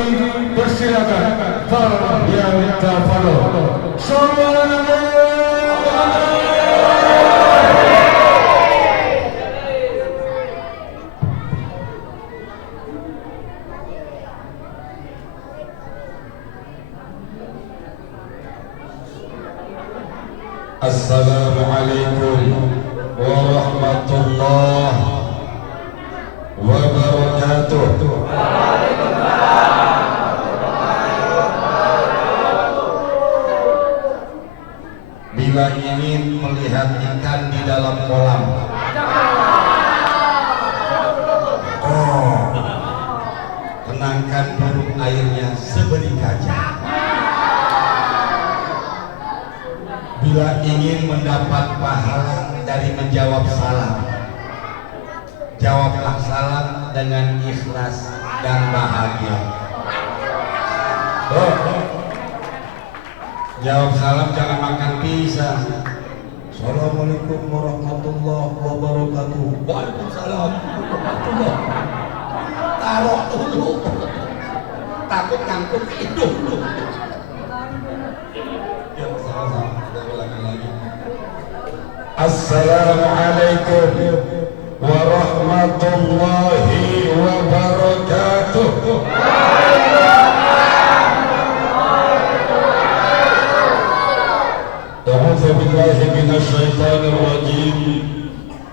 Persilakan falyatafadhal. Assalamualaikum warahmatullahi wabarakatuh. Bila ingin melihat ikan di dalam kolam, tenangkan burung airnya sebening kaca. Bila ingin mendapat pahala dari menjawab salam, jawablah salam dengan ikhlas dan bahagia. Jawab salam jangan makan pisang. Assalamualaikum warahmatullahi wabarakatuh. Waalaikumsalam warahmatullahi. Taruh dulu. Takut ngangkut hidung lu. Ya, sama-sama. Kita ulangi lagi. Assalamualaikum warahmatullahi wabarakatuh. A'udzu billahi minasy syaithanir rajim.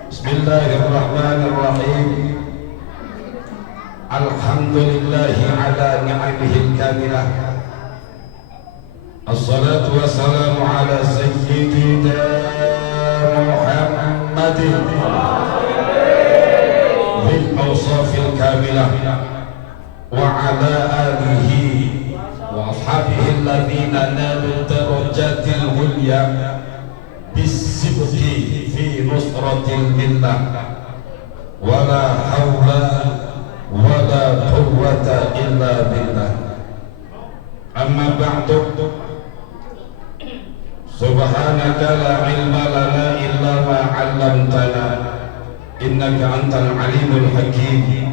Bismillahirrahmanirrahim. Alhamdulillahi ala ni'amihil kamilah. Assalatu wassalamu ala sayyidina Muhammadin bil awsafil kamilah wa ala alihi wa ashabihi alladhina nalu darajatil ulya bisibqi fi nusratil millah wa la hawla wa la quwwata illa billah. Amma ba'du. Subhanaka la ilma lana illa ma 'allamtana innaka antal alimul hakim.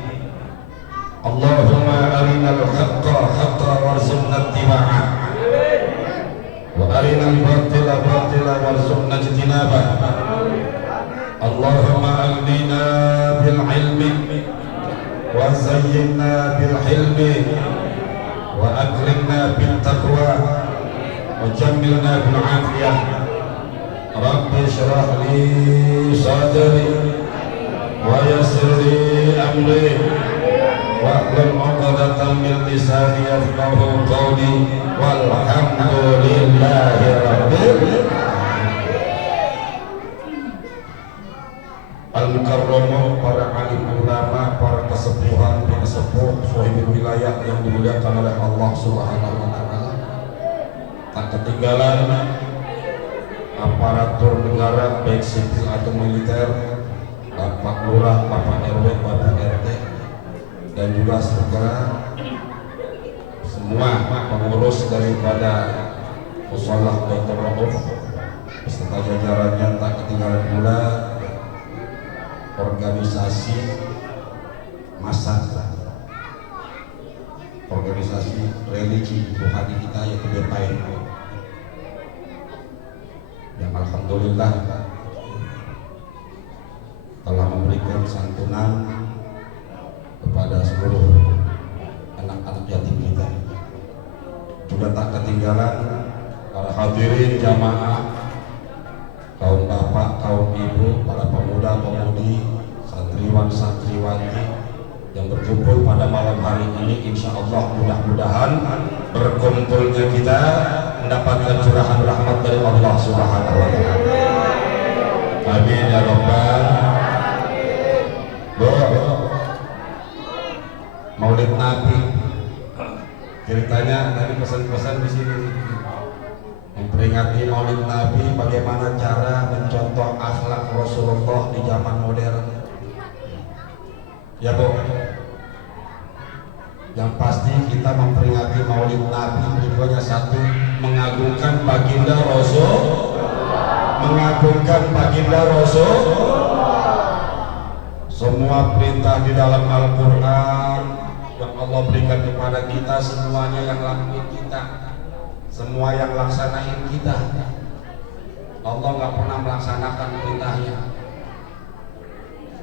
Allahumma arinal haqqa haqqan warzuqna ittiba'ah wa arinal batila batila warzuqna ijtinabah. Allahumma aghnina bil ilmi wa zayyinna bil hilmi wa akrimna bil taqwa wa jammilna bil afiyah. Rabbi shrah li sadri wa yassir li amri wahlul 'uqdatam min lisani yafqahu qawli walhamdulillahi rabbil al-mukarramu, para alim ulama, para kesepuhan, pesepuh, sahibul wilayah yang dimuliakan oleh Allah Subhanahu wa taala. Tak ketinggalan aparatur negara baik sipil atau militer, Bapak Lurah, Bapak RW, Bapak RT, dan juga semua pengurus daripada Musholah Dr. Rauf beserta jajarannya. Tak ketinggalan pula organisasi massa, organisasi religi rohani kita yaitu BPAI, yang alhamdulillah telah memberikan santunan kepada seluruh anak-anak yatim kita. Juga tak ketinggalan para hadirin jamaah, kaum bapak, kaum ibu, para pemuda, pemudi, santriwan, santriwati yang berkumpul pada malam hari ini. Insya Allah mudah-mudahan berkumpulnya kita mendapatkan curahan rahmat dari Allah Subhanahu wa taala. Amin ya rabbal alamin. Maulid Nabi, ceritanya tadi pesan-pesan di sini memperingati Maulid Nabi, bagaimana cara mencontoh akhlak Rasulullah di zaman modern. Ya Bu, yang pasti kita memperingati Maulid Nabi tujuannya satu, mengagungkan baginda Rasul, mengagungkan baginda Rasul. Semua perintah di dalam Al-Quran yang Allah berikan kepada kita, semuanya yang lakuin kita, semua yang laksanain kita. Allah nggak pernah melaksanakan perintahnya.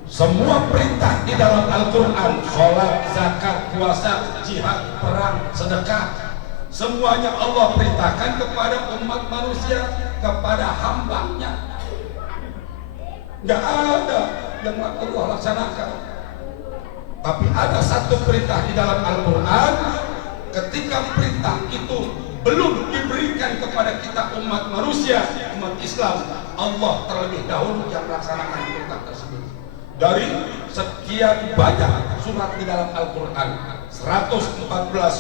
Semua perintah di dalam Al-Quran, sholat, zakat, puasa, jihad, perang, sedekah, semuanya Allah perintahkan kepada umat manusia, kepada hambanya. Nggak ada yang Allah laksanakan. Tapi ada satu perintah di dalam Al-Quran, ketika perintah itu belum diberikan kepada kita umat manusia, umat Islam, Allah terlebih dahulu yang melaksanakan perintah tersebut. Dari sekian banyak surat di dalam Al-Quran, 114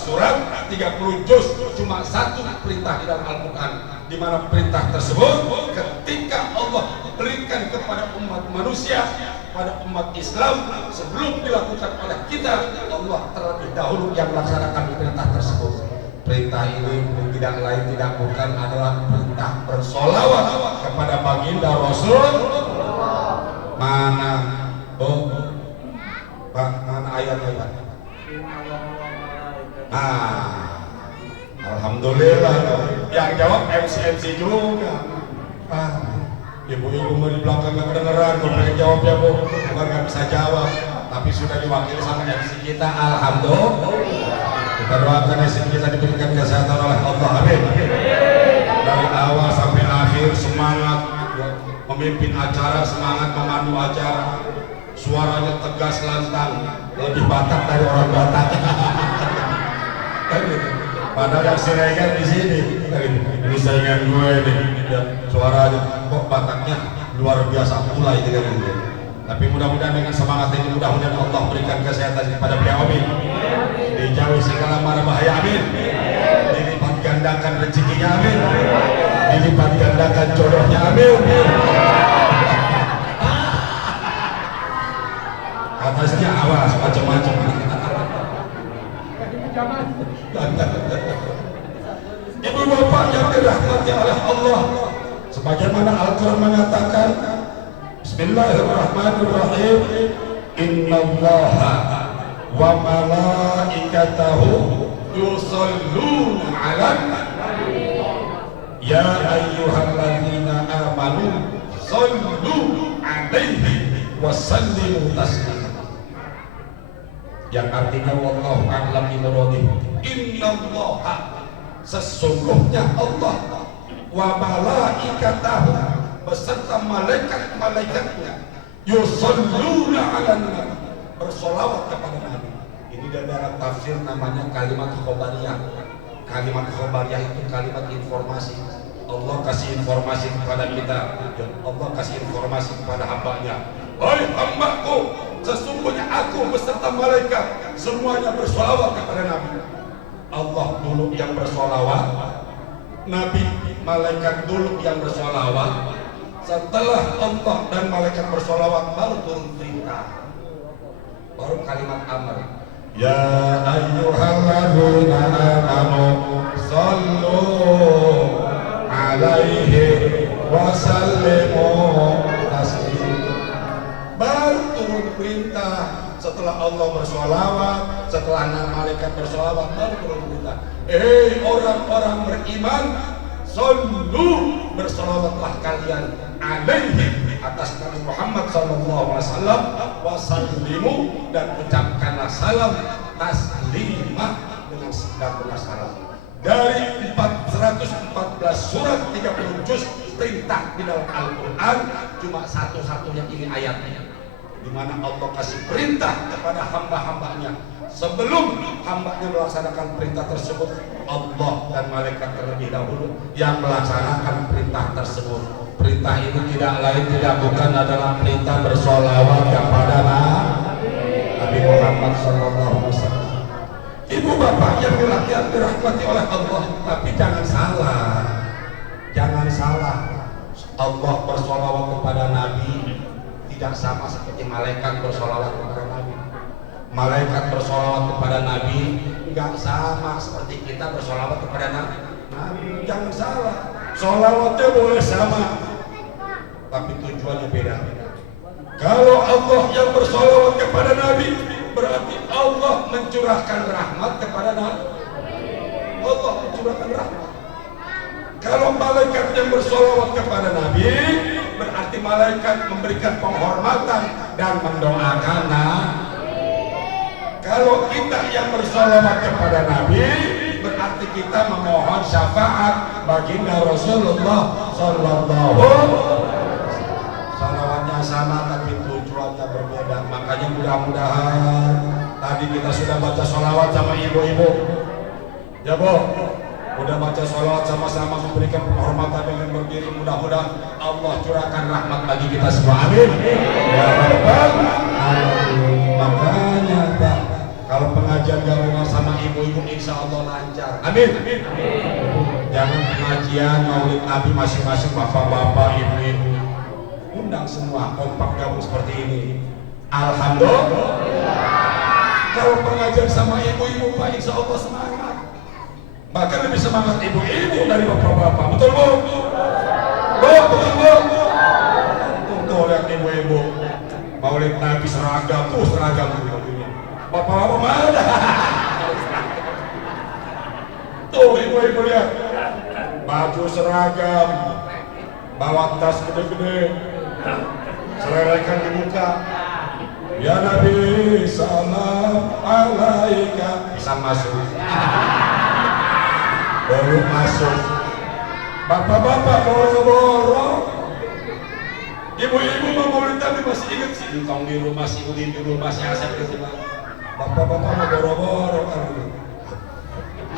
surat, 30 juz, cuma satu perintah di dalam Al-Quran, di mana perintah tersebut ketika Allah berikan kepada umat manusia, pada umat Islam, sebelum dilakukan oleh kita, Allah terlebih dahulu yang melaksanakan perintah tersebut. Perintah ini tidak lain tidak bukan adalah perintah bersolawat kepada baginda Rasul. Mana mana ayatnya Pak? Alhamdulillah yang jawab MC juga. Ibu-ibu mau di belakang nggak kedengeran, kalau pengen jawab ya Bu, bukan nggak bisa jawab, tapi sudah diwakili sama MC kita. Alhamdulillah. Kita doakan MC kita diberikan kesehatan oleh Allah. Amin. Dari awal sampai akhir semangat memimpin acara, semangat memandu acara, suaranya tegas lantang, lebih Batak dari orang Batak. Padahal yang Siregar di sini, ini saingan gue nih, suaranya kok Bataknya luar biasa pula itu kan. Tapi mudah-mudahan dengan semangat ini, mudah-mudahan Allah berikan kesehatan kepada beliau. Amin. Dijauhi segala mara bahaya. Amin. Dilipat gandakan rezekinya. Amin. Dilipat gandakan jodohnya. Amin. Atasnya awas macam-macam. Ibu bapak yang dirahmati oleh Allah, sebagaimana Al-Quran mengatakan, Bismillahirrahmanirrahim, Innallaha wa malaikatahu yusalluna 'alan nabi ya ayyuhalladzina amanu sallu 'alaihi wa sallimu taslima. Yang artinya wallahu a'lam bimuradihi. Innallaha, sesungguhnya Allah, wa malaikatahu, beserta malaikat-malaikatnya, yusalluna 'alan nabi, bersolawat kepada Nabi. Ini dalam tafsir namanya kalimat khobariyah. Kalimat khobariyah itu kalimat informasi. Allah kasih informasi kepada kita, Allah kasih informasi kepada hambanya. Hai hambaku, sesungguhnya aku beserta malaikat semuanya bersolawat kepada Nabi. Allah dulu yang bersolawat, Nabi, malaikat dulu yang bersolawat. Setelah Allah dan malaikat bersolawat, baru turun perintah, baru kalimat amar. Ya ayyuhalladzina amanu sallu 'alaihi wa sallimu taslima. Baru turun perintah. Setelah Allah bersolawat, setelah malaikat bersolawat, baru turun perintah. Orang-orang beriman, sallu, bersolawatlah kalian alaihi, atas Nabi Muhammad SAW, wasallimu, dan ucapkanlah salam taslimah, dengan segala salam. Dari 414 surat 30 juz perintah di dalam Al-Quran, cuma satu-satunya ini ayatnya, di mana Allah kasih perintah kepada hamba-hambanya. Sebelum hambanya melaksanakan perintah tersebut, Allah dan malaikat terlebih dahulu yang melaksanakan perintah tersebut. Perintah ini tidak lain tidak bukan adalah perintah bersolawat kepada Nabi Muhammad SAW. Ibu bapak yang dirahmati oleh Allah, tapi jangan salah. Allah bersolawat kepada Nabi tidak sama seperti malaikat bersolawat kepada Nabi. Malaikat bersolawat kepada Nabi nggak sama seperti kita bersolawat kepada Nabi. Jangan salah, solawatnya boleh sama, tapi tujuannya beda. Kalau Allah yang bersolawat kepada Nabi, berarti Allah mencurahkan rahmat kepada Nabi. Allah mencurahkan rahmat. Kalau malaikat yang bersolawat kepada Nabi, berarti malaikat memberikan penghormatan dan mendoakan Nabi. Kalau kita yang bersolawat kepada Nabi, berarti kita memohon syafaat baginda Rasulullah Sallallahu Alaihi Wasallam. Salawatnya sama tapi tujuannya berbeda. Makanya mudah-mudahan tadi kita sudah baca solawat sama ibu-ibu, ya Bu, udah baca solawat sama-sama memberikan penghormatan dengan berdiri. Mudah-mudahan Allah curahkan rahmat bagi kita semua. Amin. Ya Rabbal Alamin. Makanya Pak, kalau pengajian gabungan sama ibu-ibu insya Allah lancar. Amin. Jangan pengajian maulid Nabi masing-masing bapak-bapak, ibu-ibu, undang semua kompak gabung seperti ini. Alhamdulillah. Kalau pengajian sama ibu-ibu Pak insya Allah semangat. Bahkan lebih semangat ibu-ibu dari bapak-bapak. Betul Bu? Betul Bu? Tuh lihat ibu-ibu maulid Nabi seragam, tuh seragam bapak-bapak mana? Tuh ibu-ibu lihat baju seragam, bawa tas gede-gede, selelekan di muka. Ya Nabi salam alaika, bisa masuk. Baru masuk. Bapak-bapak boro-boro, ibu-ibu mau maulid Nabi masih ingat sih. Tong di rumah si Udin di rumah si Asep di rumah. Bapak-bapak mau boro-boro kan.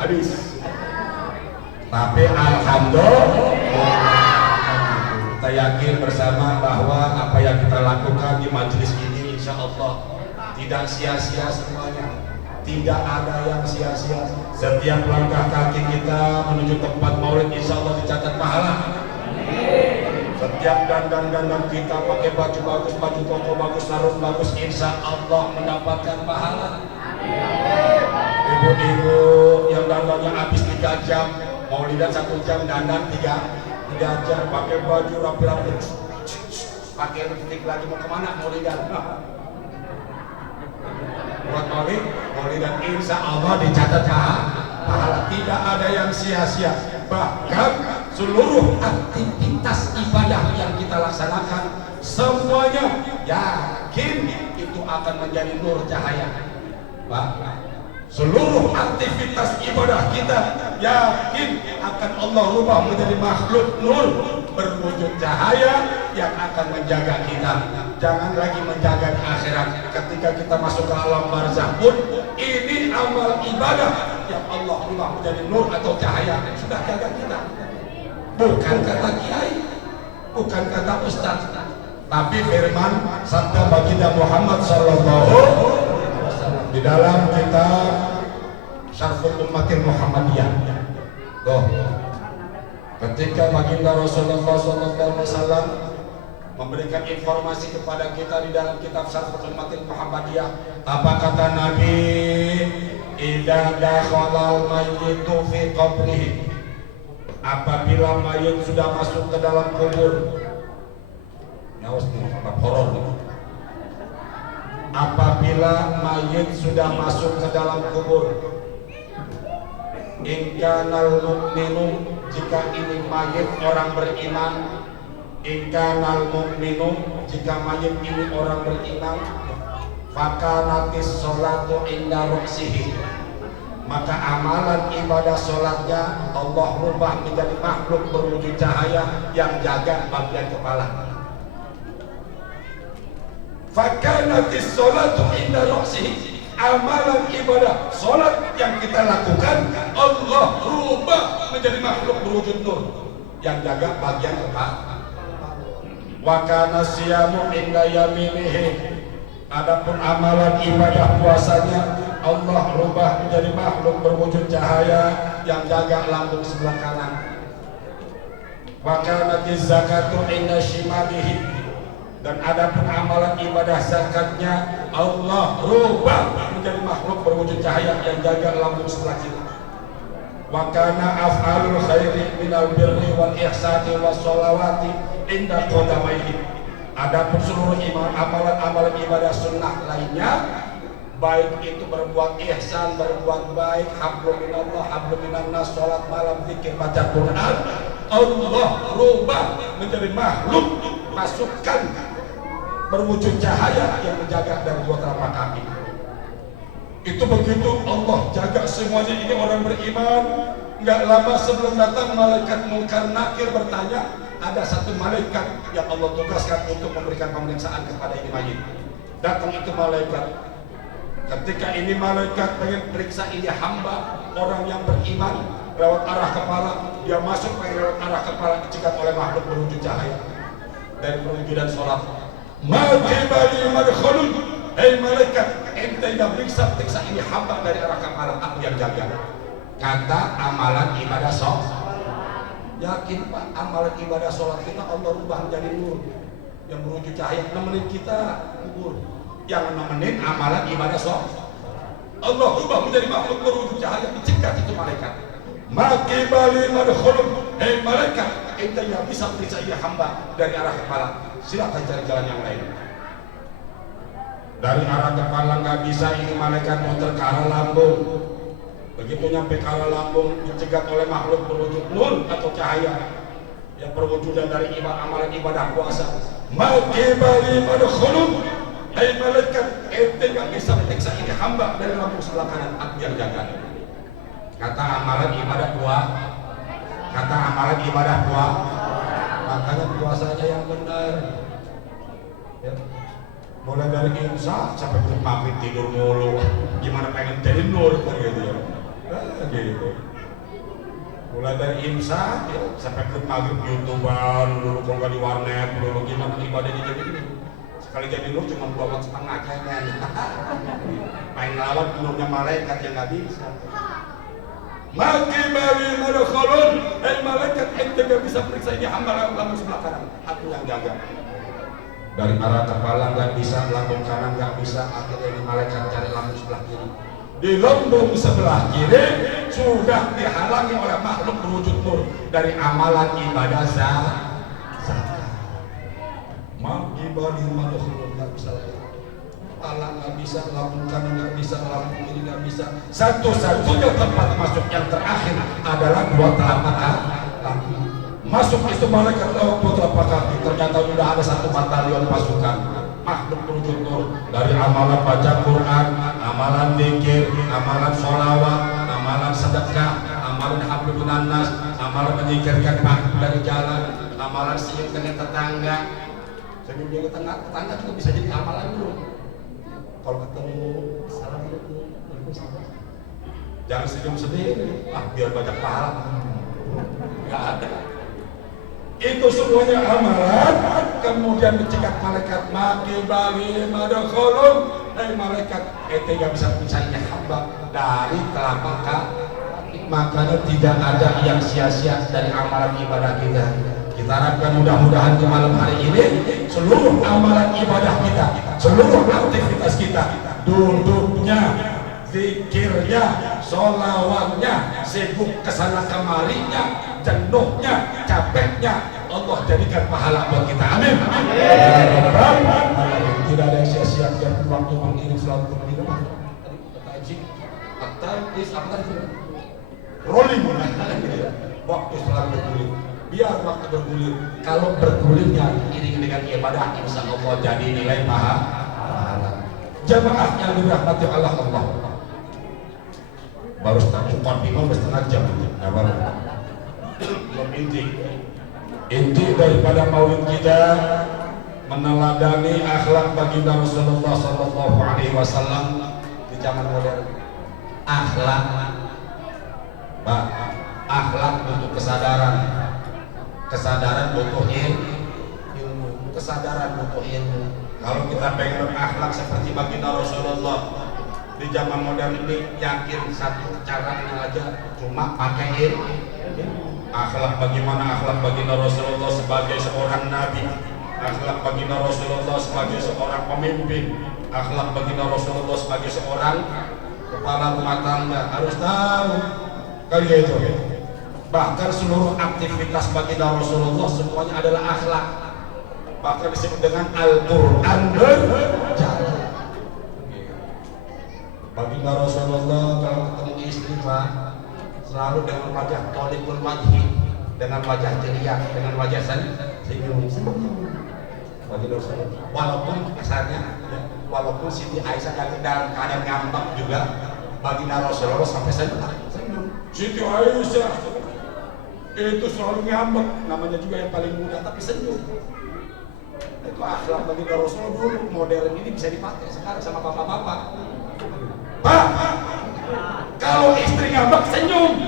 Habis. Tapi alhamdulillah kita yakin bersama bahwa apa yang kita lakukan di majelis ini insya Allah tidak sia-sia semuanya. Tidak ada yang sia-sia. Setiap langkah kaki kita menuju tempat maulid insya Allah dicatat pahala. Setiap dandan kita pakai baju bagus, baju koko bagus, sarung bagus, insya Allah mendapatkan pahala. Ibu-ibu yang dandannya habis 3 jam, maulidan 1 jam, dandan 3 jam, pakai baju rapi-rapi, pakai lipstik lagi, mau kemana maulidan? Buat maulidan insya Allah dicatat pahala. Tidak ada yang sia-sia. Bahkan seluruh aktivitas ibadah yang kita laksanakan semuanya yakin itu akan menjadi nur cahaya. Pak, seluruh aktivitas ibadah kita yakin akan Allah rubah menjadi makhluk nur berwujud cahaya yang akan menjaga kita. Jangan lagi menjaga di akhirat. Ketika kita masuk ke alam barzakh pun ini amal ibadah yang Allah rubah menjadi nur atau cahaya sudah jaga kita. Bukan kata kiai, bukan kata ustaz, tapi firman sabda baginda Muhammad sallallahu alaihi wasallam di dalam kitab Syarhul Ummatil Muhammadiyah. Tuh, ketika baginda Rasulullah sallallahu alaihi wasallam memberikan informasi kepada kita di dalam kitab Syarhul Ummatil Muhammadiyah, apa kata Nabi? Idza dakhalal mayyitu fi qabrihi, apabila mayit sudah masuk ke dalam kubur. Nyawas nih, horor nih. Apabila mayit sudah masuk ke dalam kubur, in kanal mu'minu, jika ini mayit orang beriman, in kanal mu'minu, jika mayit ini orang beriman, fakanatis sholatu inda ruksihi, maka amalan ibadah sholatnya Allah rubah menjadi makhluk berwujud cahaya yang jaga bagian kepala. Fakanatis sholatu inda ruksihi, amalan ibadah sholat yang kita lakukan Allah rubah menjadi makhluk berwujud nur yang jaga bagian kepala. Wa kana siyamu inda yaminihi, adapun amalan ibadah puasanya Allah rubah menjadi makhluk berwujud cahaya yang jaga lambung sebelah kanan. Wa kanatiz zakatu inda shimalihi, dan adapun amalan ibadah zakatnya Allah rubah menjadi makhluk berwujud cahaya yang jaga lambung sebelah kiri. Wa kana af'alul khairi minal birri wal ihsani was sholawati inda qadamaihi, adapun seluruh amalan ibadah sunnah lainnya baik itu berbuat ihsan, berbuat baik, hablum minallah, hablum minannas, sholat malam, zikir, baca Quran, Allah rubah menjadi makhluk, masukkan berwujud cahaya yang menjaga dari dua telapak kaki. Itu begitu Allah jaga semuanya. Ini orang beriman. Nggak lama sebelum datang malaikat Munkar Nakir bertanya, ada satu malaikat yang Allah tugaskan untuk memberikan pemeriksaan kepada ini mayit. Datang itu malaikat. Ketika ini malaikat pengen periksa ini hamba, orang yang beriman, lewat arah kepala, dia masuk lewat arah kepala, dicegat oleh makhluk berwujud cahaya dari perwujudan sholat. Makibali madkhulun, hei malaikat, ente yang periksa ini hamba dari arah kepala, aku yang jaga. Kata amalan ibadah sholat. Yakin Pak, amalan ibadah sholat kita Allah rubah menjadi nur yang berwujud cahaya, nemenin kita kubur. Yang nemenin amalan ibadah sholat Allah rubah menjadi makhluk berwujud cahaya, dicegat itu malaikat. Makibali madkhulun, hei malaikat, ente yang bisa periksa ini hamba dari arah kepala, silakan cari jalan yang lain. Dari arah kepala nggak bisa, ini malaikat muter ke arah lambung. Begitu nyampe ke arah lambung, dicegat oleh makhluk berwujud nur atau cahaya yang perwujudan dari amalan ibadah puasa. Makibali madkhulun, hei malaikat, ente nggak bisa periksa ini hamba dari lambung sebelah kanan, aku yang jaga. Kata amalan ibadah puasa, kata amalan ibadah puasa, makanya puasanya yang benar. Ya. Mulai dari imsak sampai maghrib tidur mulu, gimana pengen jadi nur kan gitu ya. Gitu. Mulai dari imsak ya, sampai maghrib YouTuber dulu, kalau nggak di warnet dulu, gimana ibadahnya jadi nur. Sekali jadi nur cuma 2 waktu setengah kayaknya. Main lawan nurnya malaikat yang nggak bisa. Makibali madkhulun, hei malaikat, ente gak bisa periksa ini hamba lambung sebelah kanan, aku yang jaga. Dari arah kepala nggak bisa, lambung kanan nggak bisa, akhirnya ini malaikat cari lambung sebelah kiri. Di lambung sebelah kiri sudah dihalangi oleh makhluk berwujud nur dari amalan ibadah zakat. Makibali madkhulun, nggak bisa lagi. Kepala nggak bisa, lambung kanan nggak bisa, lambung kiri nggak bisa. Satu-satunya tempat masuk yang terakhir adalah dua telapak kaki. Masuk itu malaikat lewat dua telapak kaki. Ternyata sudah ada satu batalion pasukan makhluk berwujud nur dari amalan baca Quran, amalan zikir, amalan sholawat, amalan sedekah, amalan hablum minannas, amalan menyingkirkan makhluk dari jalan, amalan senyum dengan tetangga. Senyum dengan tetangga juga bisa jadi amalan dulu. Kalau ketemu assalamualaikum, jangan senyum sendiri, biar banyak pahala. Nggak ada. Itu semuanya amalan. Kemudian dicegat malaikat, makibali madkhulun, hei malaikat, ente yang bisa mencarinya hamba dari telapak kaki. Makanya tidak ada yang sia-sia dari amalan ibadah kita. Kita harapkan mudah-mudahan di malam hari ini seluruh amalan ibadah kita, seluruh aktivitas kita, duduknya, zikirnya, sholawatnya, sibuk kesana kemarinya, jenuhnya, capeknya, Allah jadikan pahala buat kita. Amin. Tidak ada yang sia-sia tiap waktu mengirim selalu mengirim. Rolling, waktu selalu bergulir. Biar waktu bergulir, kalau bergulirnya iring dengan ibadah, insya Allah jadi nilai pahala. Jamaah yang dirahmati Allah, baru setengah bingung setengah jam. Belum inti daripada maulid kita meneladani akhlak baginda Rasulullah Sallallahu Alaihi Wasallam di zaman modern. Akhlak butuh kesadaran. Kesadaran butuh ilmu, kesadaran butuh ilmu. Kalau kita pengen berakhlak seperti baginda Rasulullah di zaman modern ini, yakin satu caranya aja, cuma pakai ilmu. Akhlak bagaimana akhlak baginda Rasulullah sebagai seorang nabi, akhlak baginda Rasulullah sebagai seorang pemimpin, akhlak baginda Rasulullah sebagai seorang kepala rumah tangga, harus tahu kali itu. Bahkan seluruh aktivitas baginda Rasulullah semuanya adalah akhlak. Bahkan disebut dengan Al-Quran berjalan. Baginda Rasulullah kalau ketemu istri Pak selalu dengan wajah tolikul wajhi, dengan wajah ceria, dengan wajah senyum. Baginda Rasulullah walaupun kesannya ya, walaupun Siti Aisyah dalam keadaan ngambek juga Baginda Rasulullah sampai senyum. Siti Aisyah itu selalu ngambek, namanya juga yang paling muda tapi senyum. Itu akhlak Baginda Rasulullah dulu, modern ini bisa dipakai sekarang sama bapak-bapak. Pak, kalau istri ngambek senyum.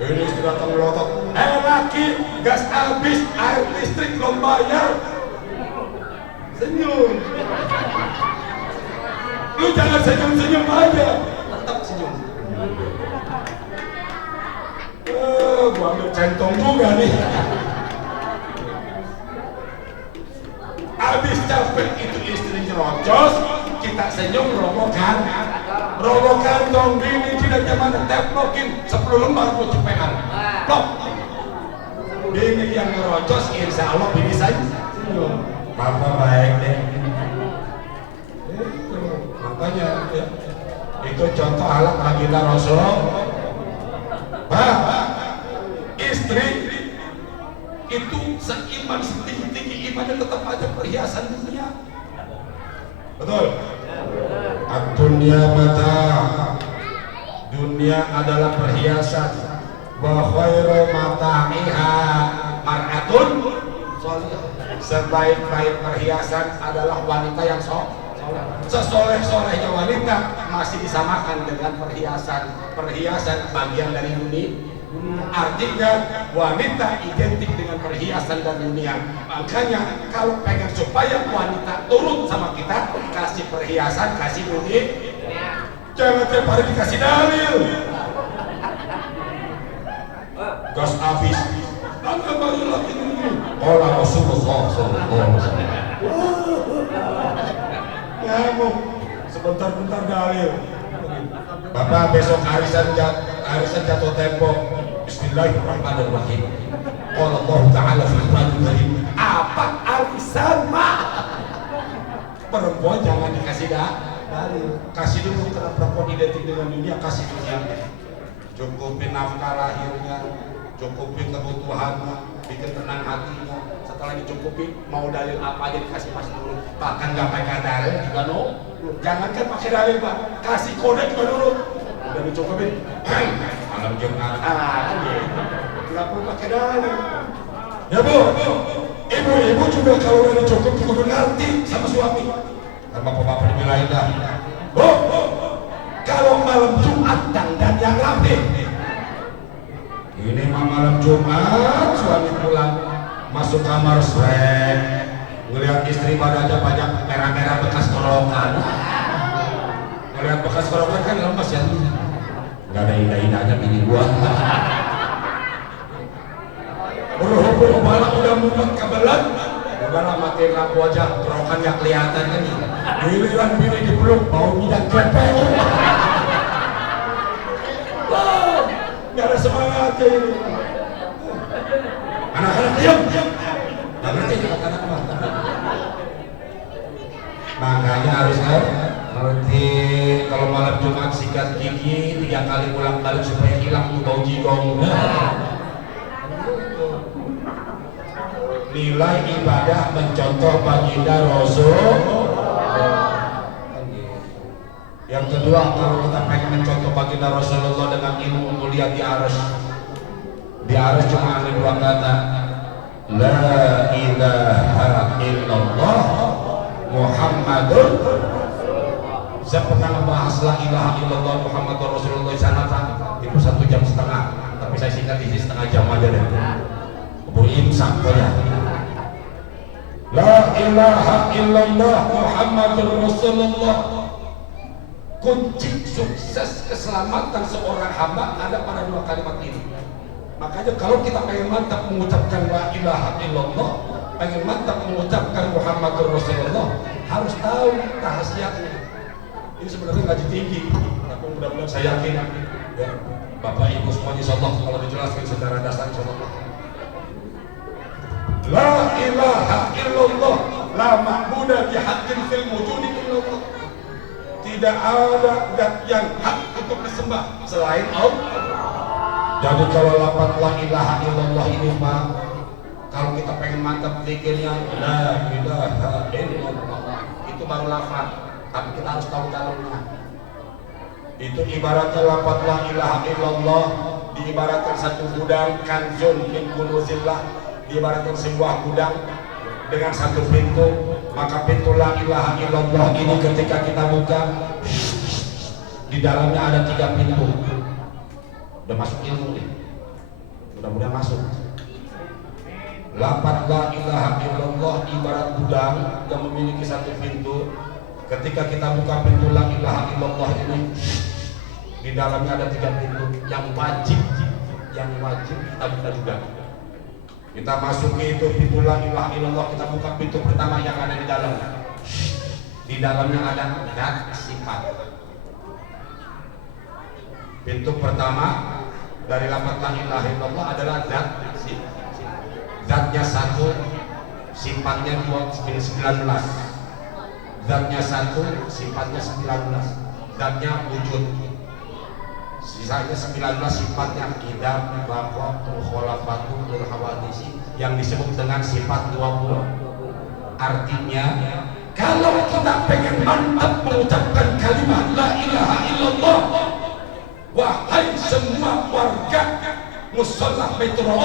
Ini istri datang melotot, laki gas habis air listrik belum bayar. Senyum. Lu jangan senyum-senyum aja, tetap senyum. Gua ambil centong juga nih. Habis capek itu istri nyerocos, kita senyum robokan dong gini tidak zaman teplokin 10 lembar buat cepetan. Plok. Bini yang nyerocos insya Allah bini saya senyum. Papa baik deh. Makanya ya, itu contoh alat baginda Rasul. Pak, istri itu seiman setinggi-tinggi imannya tetap aja perhiasan dunia. Betul? Ad-dunya mata. Dunia adalah perhiasan. Wa khairu mata'iha mar'atun sholihah. Sebaik-baik perhiasan adalah wanita yang sesoleh-solehnya wanita masih disamakan dengan perhiasan bagian dari dunia. Artinya wanita identik dengan perhiasan dan dunia. Makanya kalau pengen supaya wanita turun sama kita, kasih perhiasan, kasih dunia. Jangan tiap hari dikasih dalil. Gas habis. Tangga baru lagi ini. Orang Rasulullah SAW. Ngamuk. Sebentar-bentar dalil. Bapak besok arisan jatuh tempo. Bismillahirrahmanirrahim. Qala Allah Ta'ala fil Qur'anil Karim. Apa arisan mah? Perempuan jangan dikasih dalil. Kasih dulu karena perempuan identik dengan dunia, kasih dunia. Cukupin nafkah lahirnya, cukupin kebutuhannya, bikin tenang hatinya. Setelah dicukupin, mau dalil apa aja dikasih pas dulu. Bahkan gak pakai dalil juga no. Jangankan pakai dalil Pak, kasih kode juga dulu. Udah dicukupin, malam Jumat. Gak perlu pakai dalil. Ya Bu, ibu-ibu juga kalau udah dicukup kudu ngerti sama suami. Dan bapak-bapak dibilangin dah, Bu, kalau malam Jumat dandan yang rapi. Ini mah malam Jumat, suami pulang masuk kamar srek, ngelihat istri pada aja banyak merah-merah bekas korokan. Ngelihat bekas korokan kan lemes ya, nggak ada indah-indahnya bini gua. Berhubung balak udah mumet kebelet, udahlah matiin lampu aja, korokan nggak kelihatan kan. Giliran bini dipeluk, bau minyak kepeng. Nggak ada semangatnya ini. Anak-anak diam. Nggak ngerti anak-anak mah. Makanya harus ngerti kalau malam Jumat sikat gigi 3 kali ulang-balik supaya hilang tuh bau jigong. Nilai ibadah mencontoh baginda Rasul. Yang kedua, kalau kita pengen mencontoh baginda Rasulullah dengan ilmu mulia di arsy. Di arsy cuma ada 2 kata. La ilaha illallah Muhammadur. Saya pernah membahas la ilaha illallah Muhammadur Rasulullah di sana Pak. Itu 1,5 jam. Tapi saya singkat di sini setengah jam aja deh. Bunyi sampai ya. La ilaha illallah Muhammadur Rasulullah. Kunci sukses keselamatan seorang hamba ada pada 2 kalimat ini. Makanya kalau kita pengen mantap mengucapkan la ilaha illallah, pengen mantap mengucapkan Muhammadur Rasulullah, harus tahu rahasianya. Ini sebenarnya ngaji tinggi, tapi mudah-mudahan saya yakin ya, Bapak Ibu semuanya insyaallah kalau dijelaskan secara dasar insyaallah. La ilaha illallah la ma'budu bihaqqin fil wujudi illallah. Tidak ada zat yang hak untuk disembah selain Allah. Jadi kalau lafaz la ilaha illallah ini mah, kalau kita pengen mantap pikirnya la ilaha illallah, itu baru lafaz, tapi kita harus tahu dalamnya. Itu ibaratnya lafaz la ilaha illallah diibaratkan satu gudang kanzun min kunuzillah, diibaratkan sebuah gudang dengan satu pintu. Maka pintu la ilaha illallah ini ketika kita buka, di dalamnya ada 3 pintu. Udah masuk ilmu nih, mudah-mudahan masuk. Lafaz la ilaha illallah ibarat gudang yang memiliki satu pintu. Ketika kita buka pintu la ilaha illallah ini, di dalamnya ada 3 pintu yang wajib kita buka juga. Kita masuki itu pintu la ilaha illallah, kita buka pintu pertama yang ada di dalam. Di dalamnya ada zat sifat. Pintu pertama dari lafaz la ilaha illallah adalah zat sifat. Zatnya 1, sifatnya 19. Zatnya 1, sifatnya 19. Zatnya wujud. Sisanya 19 sifatnya qidam, baqa, mukhalafatu, hawadisi yang disebut dengan sifat 20. Artinya kalau kita pengen mantap mengucapkan kalimat la ilaha illallah, wahai semua warga mushola Metro,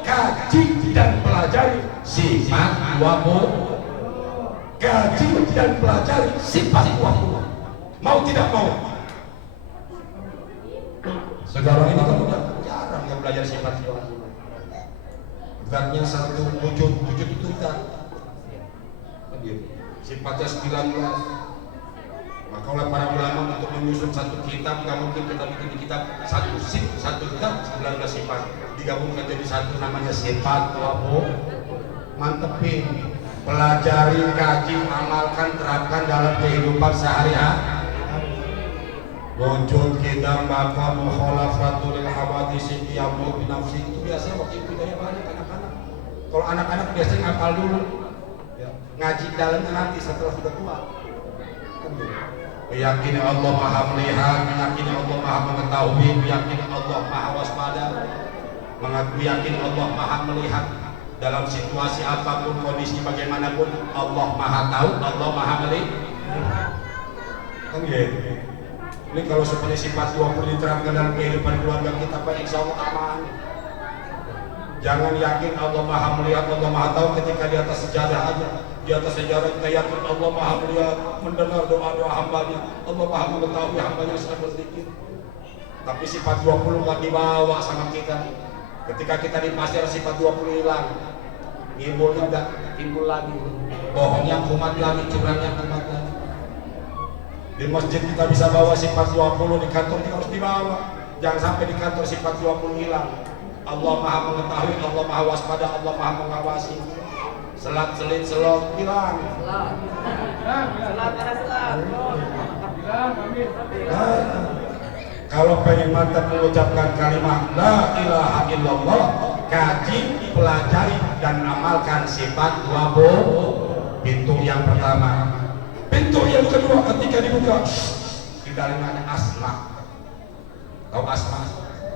kaji dan pelajari sifat 20. Kaji dan pelajari sifat 20. Mau tidak mau? Sekarang ini kan udah jarang yang belajar sifat 20. Zatnya 1, wujud itu zat. Sifatnya 19. Maka oleh para ulama untuk menyusun satu kitab, nggak mungkin kita bikin di kitab satu zat 19 sifat digabungkan jadi satu, namanya sifat 20. Mantepin, pelajari, kaji, amalkan, terapkan dalam kehidupan sehari-hari. Wujud kita baqa mukhalafatul hawadisi yamu binafsi, itu biasanya waktu itu daya balik anak-anak. Kalau anak-anak biasanya ngapal dulu, ngaji dalamnya nanti setelah sudah tua. Meyakini Allah maha melihat, meyakini Allah maha mengetahui, meyakini Allah maha waspada, meyakini Allah maha melihat dalam situasi apapun, kondisi bagaimanapun. Allah maha tahu, Allah maha melihat. Kan gitu. Ini kalau seperti sifat 20 diterapkan dalam kehidupan keluarga kita, Pak, insya Allah aman. Jangan yakin Allah maha melihat, Allah maha tahu ketika di atas sejadah aja. Di atas sejadah kita yakin Allah maha melihat, mendengar doa-doa hambanya, Allah maha mengetahui hambanya sedang berzikir. Tapi sifat 20 nggak dibawa sama kita. Ketika kita di pasir sifat 20 hilang, ngibulnya nggak timbul lagi, bohongnya kumat lagi, curangnya kumat lagi. Di masjid kita bisa bawa sifat 20, di kantor kita harus dibawa. Jangan sampai di kantor sifat 20 hilang. Allah maha mengetahui, Allah maha waspada, Allah maha mengawasi. Selat, selit, selot, hilang. Kalau pengen mantap mengucapkan kalimat la ilaha illallah, kaji, pelajari, dan amalkan sifat 20. Pintu yang pertama. Pintu yang kedua ketika dibuka, di dalamnya ada asma. Tahu asma?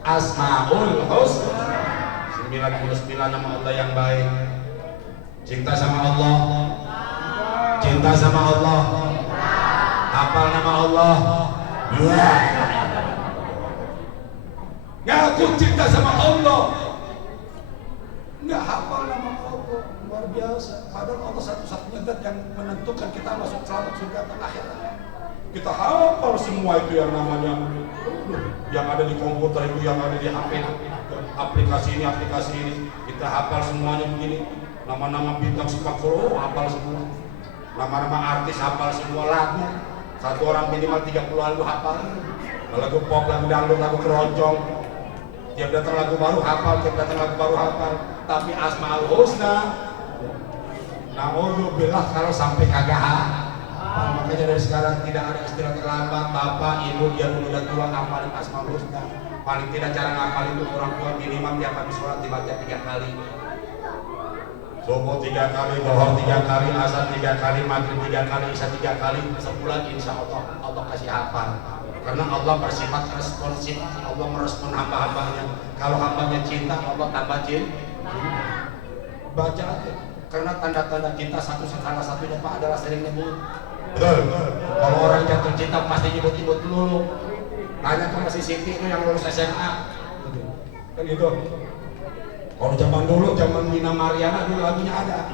Asmaul Husna. 99 nama Allah yang baik. Cinta sama Allah. Cinta sama Allah. Hafal nama Allah. Ngaku cinta sama Allah, nggak hafal nama Allah. Luar biasa. Padahal Allah satu-satunya zat yang menentukan kita masuk selamat surga atau akhirat. Kita hafal semua itu yang namanya, yang ada di komputer itu, yang ada di HP, aplikasi ini, kita hafal semuanya begini. Nama-nama bintang sepak bola hafal semua. Nama-nama artis hafal semua, lagu. Satu orang minimal 30 lagu hafal. Lagu pop, lagu dangdut, lagu keroncong. Tiap datang lagu baru hafal, tiap datang lagu baru hafal. Tapi Asmaul Husna, na'udzubillah kalau sampai kagak hafal. Makanya dari sekarang tidak ada istilah terlambat. Bapak, ibu, dia dulu udah tua, hafalin Asmaul Husna. Paling tidak cara ngapal itu orang tua minimal tiap habis sholat dibaca 3 kali. Subuh 3 kali, zuhur 3 kali, asar 3 kali, maghrib 3 kali, isya 3 kali, sebulan insya Allah kasih hafal. Karena Allah bersifat responsif, Allah merespon hamba-hambanya. Kalau hambanya cinta, Allah tambah cinta. Baca aja. Karena tanda-tanda cinta salah satunya Pak adalah sering nyebut. Betul. Kalau orang jatuh cinta pasti nyebut-nyebut dulu. Tanya ke si Siti itu yang lulus SMA. Kan gitu. Kalau zaman dulu, zaman Nina Mariana dulu lagunya ada.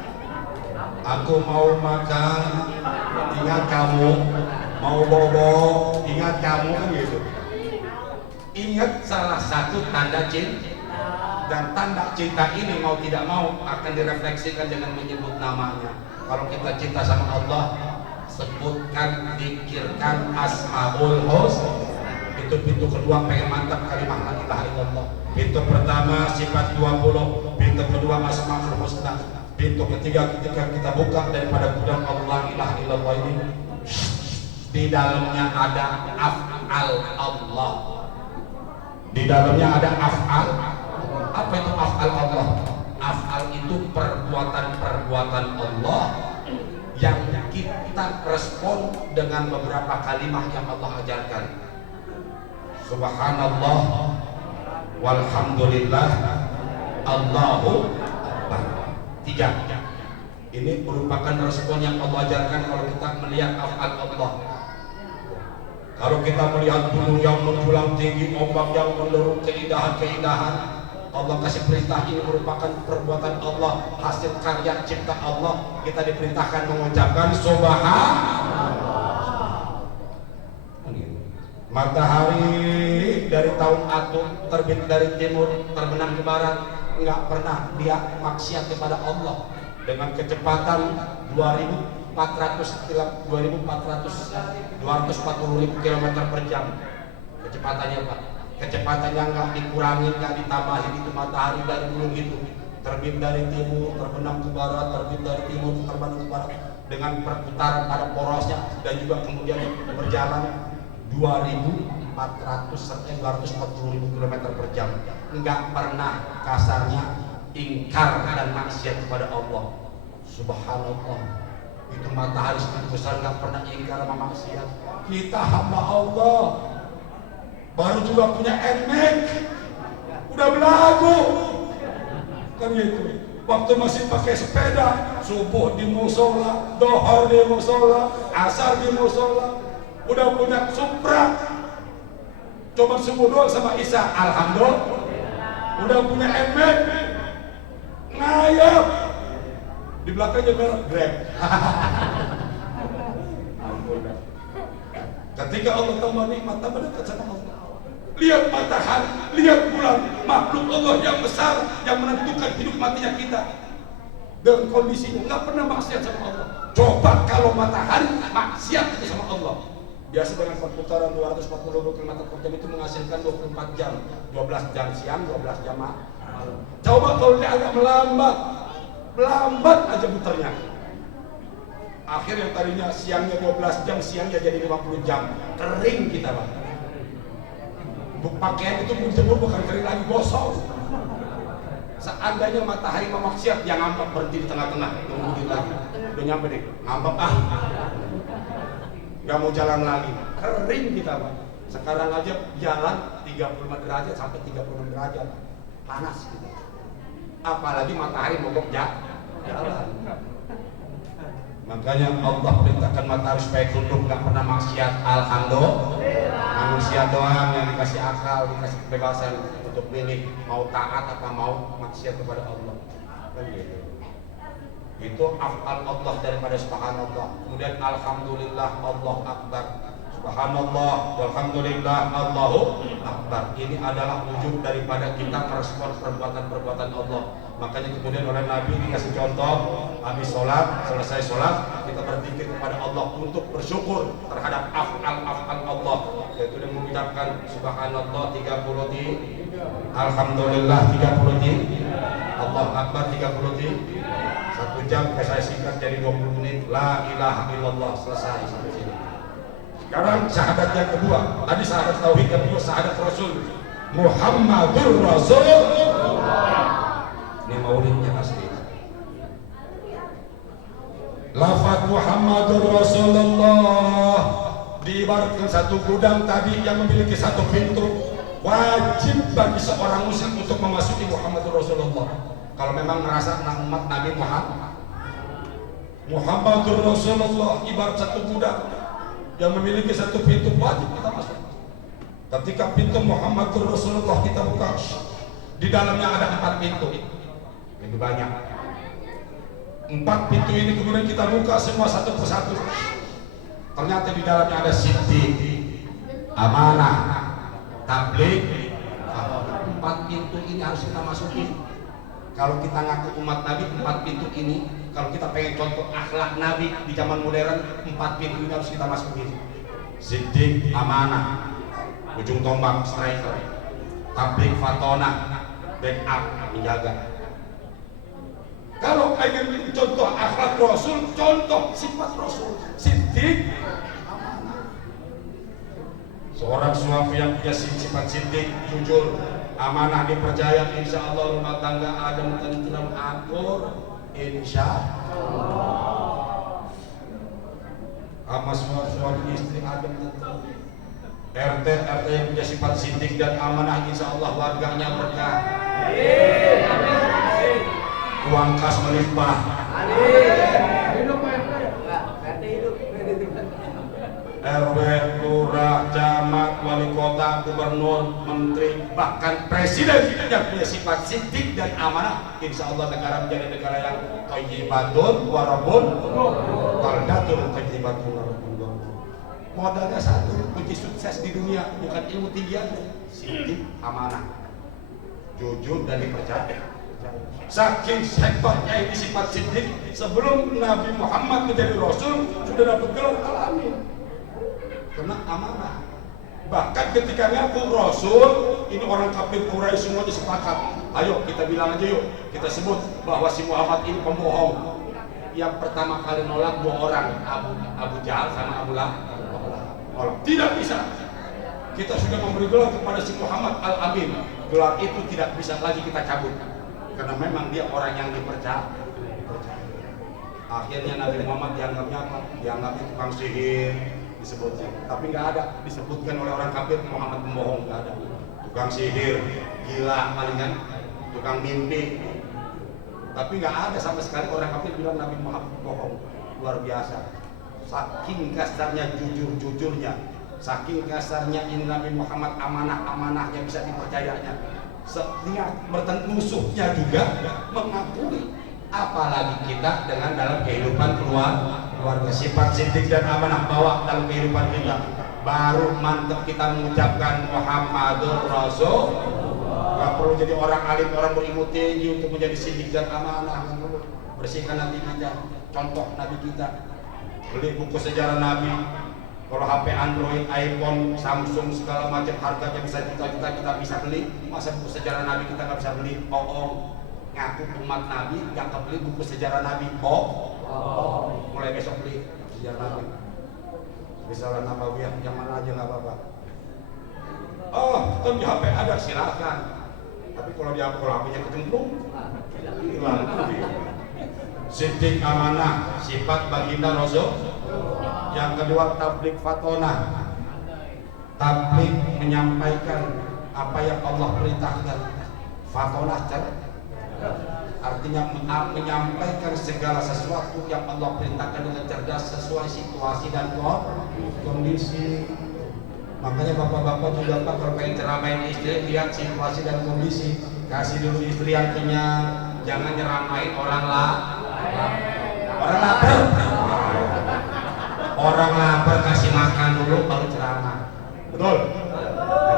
Aku mau makan, ingat kamu. Mau bobo, ingat kamu, kan gitu. Ingat salah satu tanda cinta. Dan tanda cinta ini mau tidak mau akan direfleksikan dengan menyebut namanya. Kalau kita cinta sama Allah, sebutkan, zikirkan Asmaul Husna. Itu pintu kedua, pengen mantap kalimat la ilaha illallah. Pintu pertama sifat 20, pintu kedua Asmaul Husna. Pintu ketiga ketika kita buka daripada gudang Allah ilaha illallah ini, di dalamnya ada af'al Allah. Di dalamnya ada af'al. Apa itu af'al Allah? Af'al itu perbuatan-perbuatan Allah yang kita respon dengan beberapa kalimat yang Allah ajarkan. Subhanallah walhamdulillah Allahu Akbar. 3. Ini merupakan respon yang Allah ajarkan kalau kita melihat af'al Allah. Kalau kita melihat gunung yang menjulang tinggi, ombak yang menderu, keindahan-keindahan, Allah kasih perintah, ini merupakan perbuatan Allah, hasil karya cipta Allah. Kita diperintahkan mengucapkan subhanallah. Matahari dari tahun atum terbit dari timur terbenam ke barat, nggak pernah dia maksiat kepada Allah dengan kecepatan 240.000 km per jam kecepatannya Pak. Kecepatannya nggak dikurangin, nggak ditambahin. Itu matahari dari dulu gitu, terbit dari timur terbenam ke barat, terbit dari timur terbenam ke barat dengan perputaran pada porosnya, dan juga kemudian berjalan 240.000 km per jam. Nggak pernah kasarnya ingkar dan maksiat kepada Allah. Subhanallah. Itu matahari segitu besar nggak pernah ingkar sama maksiat. Kita hamba Allah, baru juga punya NMAX, udah belagu kan gitu. Waktu masih pakai sepeda, subuh di musola, dohor di musola, asar di musola, udah punya Supra, coba subuh doang sama Isya, alhamdulillah udah punya NMAX, ngayap di belakangnya merek Grab. Ketika Allah tambah nikmat, tambah dekat sama Allah. Lihat matahari, lihat bulan, makhluk Allah yang besar yang menentukan hidup matinya kita. Dan kondisinya nggak pernah maksiat sama Allah. Coba kalau matahari maksiat itu sama Allah. Biasa dengan perputaran 240 km per jam itu menghasilkan 24 jam, 12 jam siang, 12 jam malam. Coba kalau dia agak melambat aja muternya. Akhir yang tadinya siangnya 12 jam, siangnya jadi 50 jam. Kering kita Pak. Pakaian itu dijemur bukan kering lagi, gosong. Seandainya matahari memaksiat, yang ngambek berhenti di tengah-tengah, tunggu lagi. Udah nyampe deh, ngambek nggak mau jalan lagi, kering kita Pak. Sekarang aja jalan 35 derajat sampai 36 derajat, panas gitu. Apalagi matahari mogok jalan. Makanya Allah perintahkan matahari supaya tunduk, nggak pernah maksiat. Alhamdulillah. Manusia doang yang dikasih akal, dikasih kebebasan untuk pilih mau taat atau mau maksiat kepada Allah. Kan gitu. Itu af'al Allah daripada subhanallah. Kemudian alhamdulillah, Allahu akbar. Subhanallah, walhamdulillah, Allahu akbar. Ini adalah wujud daripada kita merespon perbuatan-perbuatan Allah. Makanya kemudian oleh Nabi dikasih contoh, habis sholat, selesai sholat, kita berzikir kepada Allah untuk bersyukur terhadap af'al Allah, yaitu dengan mengucapkan subhanallah 30 di, alhamdulillah 30 di, Allahu akbar 30 di. 1 jam saya singkat jadi 20 menit. La ilaha illallah, selesai sampai sini. Sekarang syahadat yang kedua, tadi syahadat tauhid, yang kedua syahadat Rasul Muhammadur Rasulullah. Ini maulidnya asli. lafaz Muhammadur Rasulullah diibaratkan satu gudang tadi yang memiliki satu pintu. Wajib bagi seorang muslim untuk memasuki Muhammadur Rasulullah. Kalau memang merasa umat Nabi Muhammadur Rasulullah ibarat satu gudang yang memiliki satu pintu, wajib kita masuk. Ketika pintu Muhammadur Rasulullah kita buka, di dalamnya ada 4 pintu. Lebih banyak 4 pintu ini, kemudian kita buka semua satu persatu. Ternyata di dalamnya ada siddiq, amanah, tabligh. 4 pintu ini harus kita masuki. Kalau kita ngaku umat Nabi, 4 pintu ini. Kalau kita pengen contoh akhlak Nabi di zaman modern, 4 pintu ini harus kita masuki. Siddiq, amanah, ujung tombak, striker. Tabligh, fatonah, backup, menjaga. Kalau ingin contoh akhlak Rasul, contoh sifat Rasul, siddiq, amanah. Seorang suami yang punya sifat siddiq, jujur, amanah, dipercaya, insya Allah rumah tangga adem, tentram, akur, insya Allah. Sama suami istri adem, tentram. RT yang punya sifat siddiq dan amanah, insya Allah warganya berkah. Uang kas melimpah. RW, lurah, camat, wali kota, gubernur, menteri, bahkan presiden yang punya sifat siddiq dan amanah, insya Allah negara menjadi negara yang thayyibatun warabun baldatun thayyibatun warabun. Modalnya satu, kunci sukses di dunia bukan ilmu tinggi aja, siddiq, amanah, jujur dan dipercaya. Saking hebatnya ini sifat siddiq, sebelum Nabi Muhammad menjadi Rasul sudah dapat gelar Al-Amin karena amanah. Bahkan ketika ngaku Rasul, ini orang kafir Quraisy semuanya sepakat, ayo kita bilang aja yuk, kita sebut bahwa si Muhammad ini pembohong. Yang pertama kali nolak 2 orang, Abu Jahal sama Abu Lahab. Tidak bisa, kita sudah memberi gelar kepada si Muhammad Al-Amin. Gelar itu tidak bisa lagi kita cabut karena memang dia orang yang dipercaya. Akhirnya Nabi Muhammad dianggapnya apa? Dianggapnya tukang sihir disebutnya, tapi nggak ada disebutkan oleh orang kafir Muhammad pembohong, nggak ada. Tukang sihir, gila palingan, tukang mimpi, tapi nggak ada sama sekali orang kafir bilang Nabi Muhammad pembohong. Luar biasa, saking kasarnya jujurnya, saking kasarnya ini Nabi Muhammad amanahnya bisa dipercayanya. Sehingga musuhnya juga mengakui, apalagi kita dengan dalam kehidupan keluarga, sifat siddiq dan amanah bawa dalam kehidupan kita, baru mantap kita mengucapkan Muhammadur Rasul. Gak perlu jadi orang alim, orang berilmu tinggi untuk menjadi siddiq dan amanah. Bersihkan hati kita, contoh Nabi kita, beli buku sejarah Nabi. Kalau HP Android, iPhone, Samsung segala macam harganya bisa juta-juta kita bisa beli. Masa buku sejarah Nabi kita nggak bisa beli? Bohong. Ngaku umat Nabi yang kebeli buku sejarah Nabi. Mulai besok beli sejarah Nabi. Risalah Nabawiyah yang mana aja nggak apa-apa. Kan di HP ada, silakan. Tapi kalau di HP-nya kecemplung, hilang. Siddiq, amanah, sifat baginda Rasul. Yang kedua, tabligh fatonah, tabligh menyampaikan apa yang Allah perintahkan. Fatonah artinya menyampaikan segala sesuatu yang Allah perintahkan dengan cerdas sesuai situasi dan kondisi. Makanya bapak-bapak juga Pak kalau pengen ceramain istri, lihat situasi dan kondisi, kasih dulu istri yang kenyang, jangan nyeramain orang lapar. Orang lapar kasih makan dulu baru ceramah. Betul?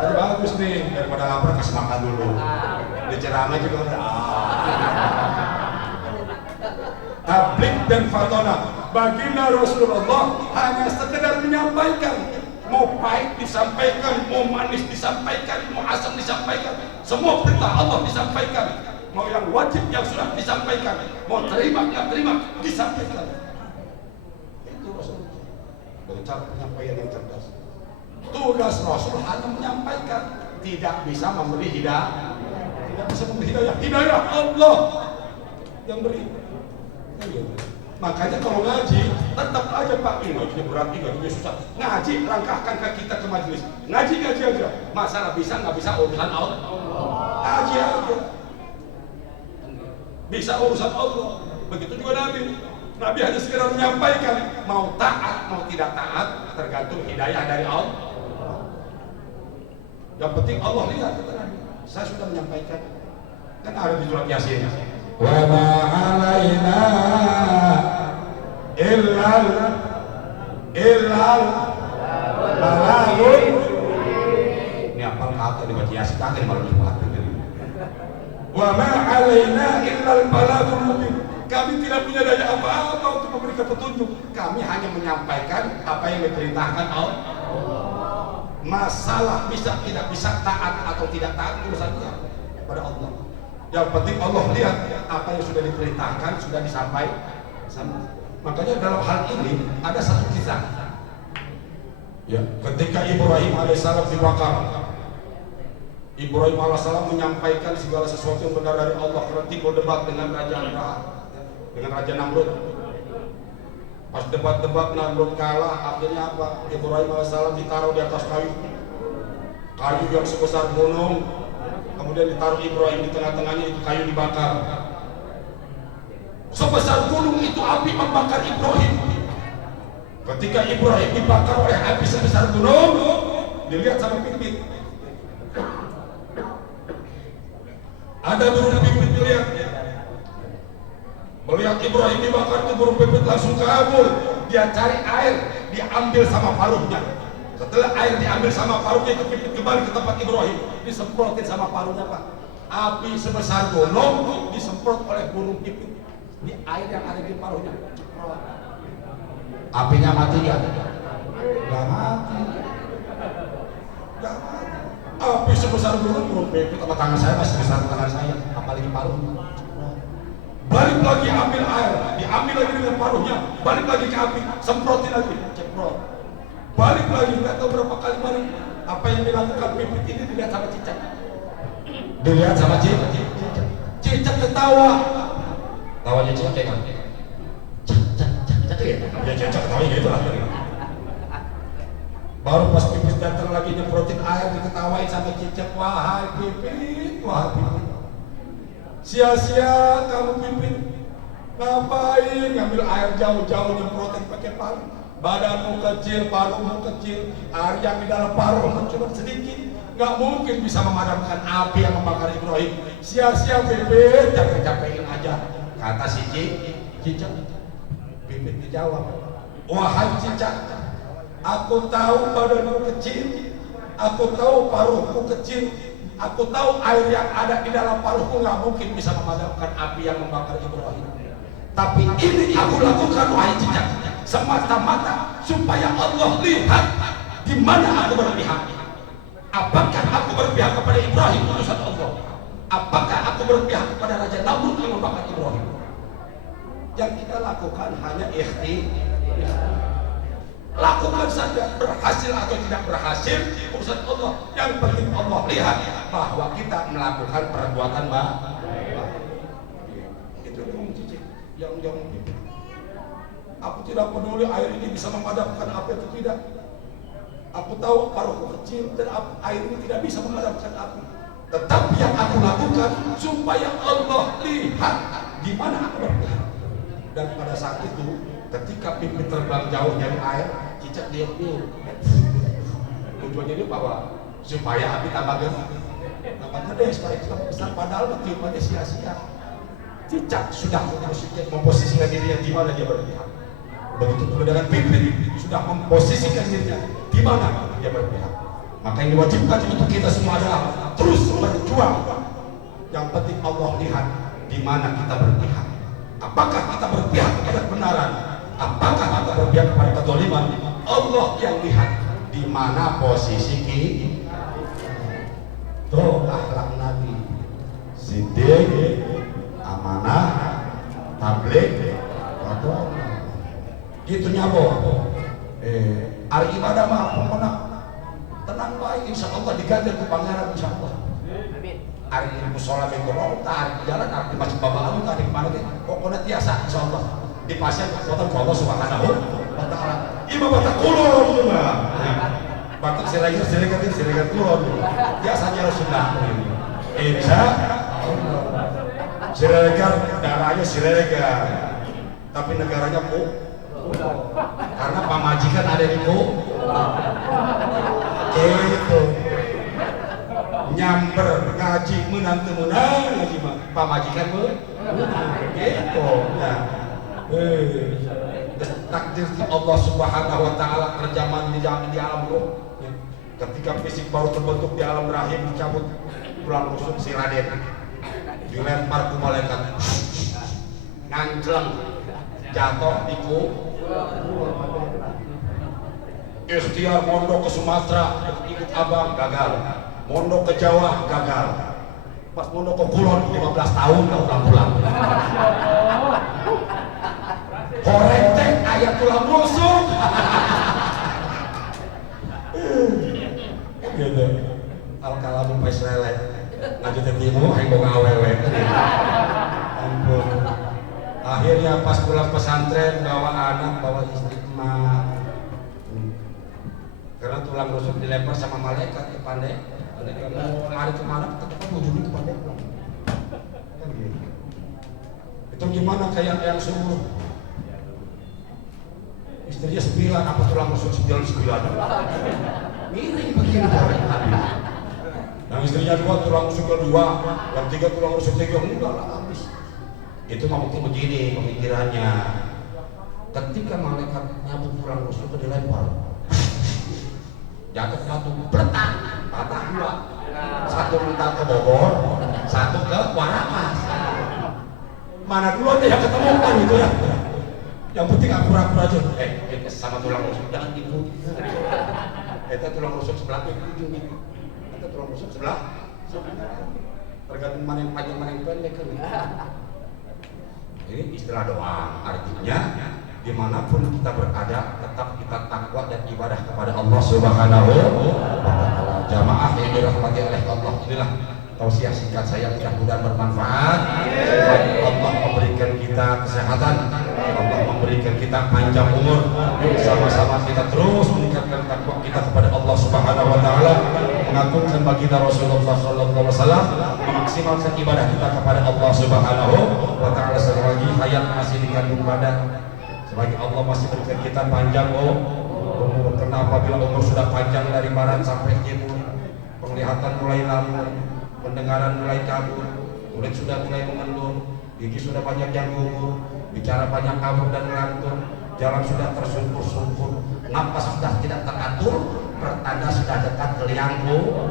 Jadi bagus nih, daripada lapar kasih makan dulu. Di ceramah juga udah. Tabligh dan fatonah, baginda Rasulullah hanya sekedar menyampaikan. Mau pahit disampaikan, mau manis disampaikan, mau asam disampaikan, semua perintah Allah disampaikan. Mau yang wajib yang sudah disampaikan, mau terima nggak terima disampaikan. Itu Rasul. Dari cara penyampaian yang cerdas. Tugas Rasul hanya menyampaikan, tidak bisa memberi hidayah. Tidak bisa memberi hidayah. Hidayah Allah yang beri. Makanya kalau ngaji, tetap aja Pak, ini ngajinya berat, ini ngajinya susah. Ngaji, langkahkan kaki kita ke majelis. Ngaji aja. Masalah bisa nggak bisa urusan Allah. Ngaji aja. Bisa urusan Allah. Begitu juga Nabi. Nabi hanya sekedar menyampaikan, mau taat, mau tidak taat, tergantung hidayah dari Allah. Yang penting Allah lihat kata Nabi. Saya sudah menyampaikan. Kan ada di surat Yasin. Wa ma 'alaina illal balagul. Ini apa kata di baca Yasin kagak malah dibuat. Wa ma 'alaina illal balagul mubin. Kami tidak punya daya apa-apa untuk memberikan petunjuk. Kami hanya menyampaikan apa yang diperintahkan Allah. Masalah bisa tidak bisa taat atau tidak taat urusannya pada Allah. Yang penting Allah lihat apa yang sudah diperintahkan sudah disampaikan. Makanya dalam hal ini ada satu kisah. Ya, ketika Ibrahim alaihissalam dibakar, Ibrahim alaihissalam menyampaikan segala sesuatu yang benar dari Allah karena timbul debat dengan Raja Abraham, dengan Raja Namrud. Pas debat-debat Namrud kalah, akhirnya apa? Ibrahim alaihissalam ditaruh di atas kayu yang sebesar gunung, kemudian ditaruh Ibrahim di tengah-tengahnya, itu kayu dibakar. Sebesar gunung itu api membakar Ibrahim. Ketika Ibrahim dibakar oleh api sebesar gunung, dilihat sama pipit. Ada burung pipit melihat Ibrahim dibakar, itu burung pipit langsung kabur. Dia cari air, diambil sama paruhnya. Setelah air diambil sama paruhnya, itu pipit kembali ke tempat Ibrahim, disemprotin sama paruhnya Pak. Api sebesar gunung disemprot oleh burung pipit di air yang ada di paruhnya. Apinya mati ya? Gak mati. Api sebesar gunung pipit sama tangan saya masih besar tangan saya, apalagi paruhnya. Balik lagi ambil air, diambil lagi dengan paruhnya, balik lagi ke api, semprotin lagi, ceprot. Balik lagi, nggak tahu berapa kali balik. Apa yang dilakukan pipit ini dilihat sama cicak. Dilihat sama cicak. Cicak ketawa. Tawanya cicak kayak mana? Cicak ya? Ya cicak ketawa gitu lah. Baru pas pipit datang lagi nyemprotin air, diketawain sama cicak. Wahai pipit, wahai pipit. Sia-sia kamu pipit. Ngapain ngambil air jauh-jauh nyemprotin pakai paruh? Badanmu kecil, paruhmu kecil, air yang di dalam paruhmu cuma sedikit, nggak mungkin bisa memadamkan api yang membakar Ibrahim. Sia-sia pipit, capek-capekin aja. Kata si cicak. Pipit dijawab, wahai cicak, aku tahu badanmu kecil, aku tahu paruhku kecil, aku tahu air yang ada di dalam paruhku nggak mungkin bisa memadamkan api yang membakar Ibrahim. Tapi ini aku lakukan wahai cicak, semata-mata supaya Allah lihat di mana aku berpihak. Apakah aku berpihak kepada Ibrahim utusan Allah? Apakah aku berpihak kepada Raja Namrud yang membakar Ibrahim? Yang kita lakukan hanya ikhtiar. Lakukan saja, berhasil atau tidak berhasil urusan Allah. Yang penting Allah lihat bahwa kita melakukan perbuatan baik. Itu yang pipit. Aku tidak peduli air ini bisa memadamkan api atau tidak. Aku tahu paruhku kecil dan air ini tidak bisa memadamkan api. Tetapi yang aku lakukan supaya Allah lihat di mana aku berpihak. Dan pada saat itu, ketika pipit terbang jauh dari air, cicak diam. Tujuannya dia bahwa supaya api tambah gede, supaya kita besar. Padahal tiupannya sia-sia. Cicak sudah memposisikan dirinya di mana dia berpihak. Begitu pula dengan pipit sudah memposisikan dirinya di mana dia berpihak. Maka yang diwajibkan untuk kita semua adalah terus berjuang. Yang penting Allah lihat di mana kita berpihak. Apakah kita berpihak kepada kebenaran? Apakah kita berpihak kepada kezaliman? Allah yang lihat di mana posisi kita. Tuh akhlak Nabi. Siddiq, amanah, tabligh, atau gitu nyabo. Hari ibadah mah pemenang. Tenang baik, insya Allah diganti ke pangeran insya Allah. Hari musola minggu hari jalan, hari masjid Bapak Alu, hari kemana gitu. Pokoknya tiasa insya Allah di pasien kekuatan Allah Subhanahu wa Ta'ala. Ima batak kulon juga. Batak siregat kulon. Biasanya harus sudah. Insya siregar darahnya siregar, tapi negaranya ku. Karena pamajikan ada di ku. Gitu. Nyamber ngaji menang ngaji mah pamajikan menang gitu ya. Takdir Allah Subhanahu wa Ta'ala terjaman di alam roh. Ketika fisik baru terbentuk di alam rahim, dicabut tulang rusuk si Raden, dilempar ke malaikat, ngancleng jatuh di ku. Ikhtiar mondok ke Sumatera ikut abang gagal, mondok ke Jawa gagal, pas mondok ke Kulon 15 tahun gak pulang. Horeng teh ayat tulang rusuk. Gitu. Al-kalamu paisrele ngaju tetimu hengkong awewe. Ampun. Akhirnya pas pulang pesantren bawa anak, bawa istri emak. Karena tulang rusuk dilempar sama malaikat ke pandai. Kamu lari kemana? Tetap ujungnya ke pandai pulang. Kan gitu. Itu gimana kayak yang suruh istrinya 9, apa tulang rusuk 9? Miring begini orang habis. Yang istrinya 2 tulang rusuknya 2, yang 3 tulang rusuk 3 enggak lah habis. Itu mah mungkin begini pemikirannya. Ketika malaikat nyabut tulang rusuknya dilempar, jatuh batu peletak, patah 2. Satu mental ke Bogor, satu ke Warakas. Mana dulu ada yang ketemu kan gitu ya. Yang penting akurat aja. Sama tulang rusuk jangan dibunuh. Kita tulang rusuk sebelah itu. Kita tulang rusuk sebelah. Tergantung mana yang panjang mana yang pendek kan. Ini istilah doa. Artinya dimanapun kita berada tetap kita takwa dan ibadah kepada Allah Subhanahu wa Ta'ala. Jamaah yang dirahmati oleh Allah, inilah tausiah singkat saya, mudah-mudahan bermanfaat. Allah memberikan kita kesehatan, Allah memberikan kita panjang umur, sama-sama kita terus meningkatkan takwa kita kepada Allah Subhanahu wa Ta'ala, mengagungkan baginda Rasulullah sallallahu alaihi wasallam, memaksimalkan ibadah kita kepada Allah Subhanahu wa Ta'ala selagi hayat masih dikandung badan, selagi Allah masih berikan kita panjang umur. Karena apabila umur sudah panjang dari barat sampai timur, penglihatan mulai lambat, pendengaran mulai kabur, kulit sudah mulai mengendur, gigi sudah banyak yang gugur, bicara banyak kabur dan ngelantur, jalan sudah tersungkur-sungkur, napas sudah tidak teratur, pertanda sudah dekat ke liang kubur.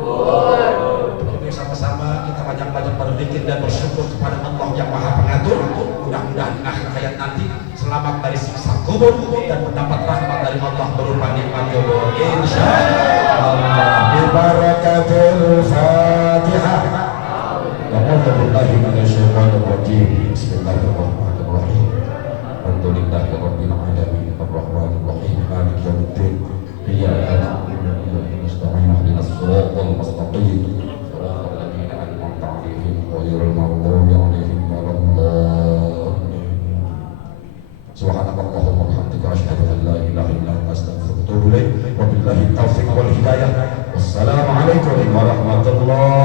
Sama-sama kita banyak-banyak berzikir dan bersyukur kepada Allah yang Maha Pengatur. Mudah-mudahan di akhir hayat nanti selamat dari siksa kubur dan mendapat rahmat dari Allah berupa nikmat kubur. Insyaallah. Bibarakatil Fatihah. A'udzu billahi minasyaitonir rajim. Bismillahirrahmanirrahim. Alhamdulillahi rabbil alamin. Arrahmanir rahim. Maliki yaumiddin. Iyyaka na'budu wa iyyaka nasta'in. Ihdinas siratal mustaqim. Shiratal ladzina an'amta 'alaihim ghairil maghdubi 'alaihim waladdallin. Subhanakallahumma wa bihamdika asyhadu an la ilaha illa anta astaghfiruka wa atubu ilaik. Wabillahi taufiq wal hidayah. Wassalamu alaikum warahmatullahi